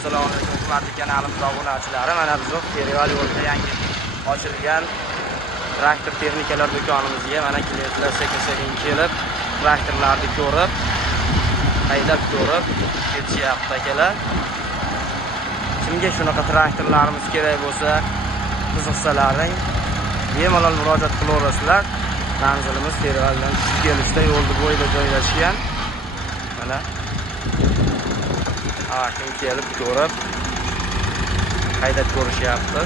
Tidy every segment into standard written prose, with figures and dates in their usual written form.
Assalomu alaykum hurmatli kanalimiz obunachilari. Mana biz Ferival yo'lida yangi ochilgan traktor texnikalar do'konimizga mana klientlar sekin-sekin kelib, traktorlarni ko'rib, haydab ko'rib ketishyapti akalar. Kimga shunaqa traktorlarimiz kerak bo'lsa, qiziqsalaring bemalol murojaat qilaverasizlar. Manzilimiz Ferivaldan tushib kelishda yo'lda bo'yida joylashgan. Mana kim kelib ko'rib haydab ko'rishyapti.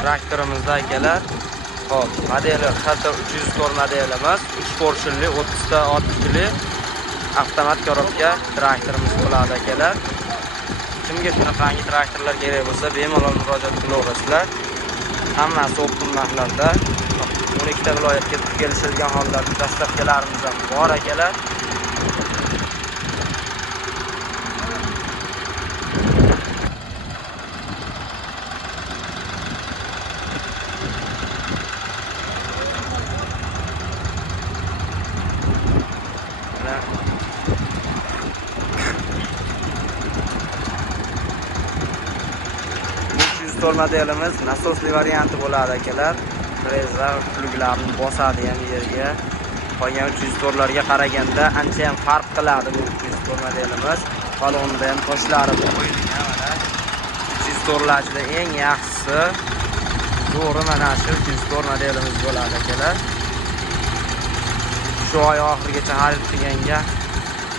Traktorimizda akalar, hop, modeli hatto 304 model emas, 3 porshilli 30 ta otkili avtomat korobka traktorimiz bo'ladi akalar. Kimga shunaqangi traktorlar kerak bo'lsa, bemalol murojaat qilaverasizlar. Hammasi optim narxlarda. 12 ta viloyatga kelishilgan hollarda dastlabkilarimiz ham bor akalar. Modelimiz nasosli varianti bo'ladi akalar. Freza pluglarni bosadi ham yerga. Qolgan 304larga qaraganda ancha ham farq qiladi bu 304 modelimiz. Balonda ham toshlari qo'yilgan mana. 304larida eng yaxshisi to'g'ri mana shu 304 modelimiz bo'ladi akalar. Shu oy oxirigacha xarid qilganga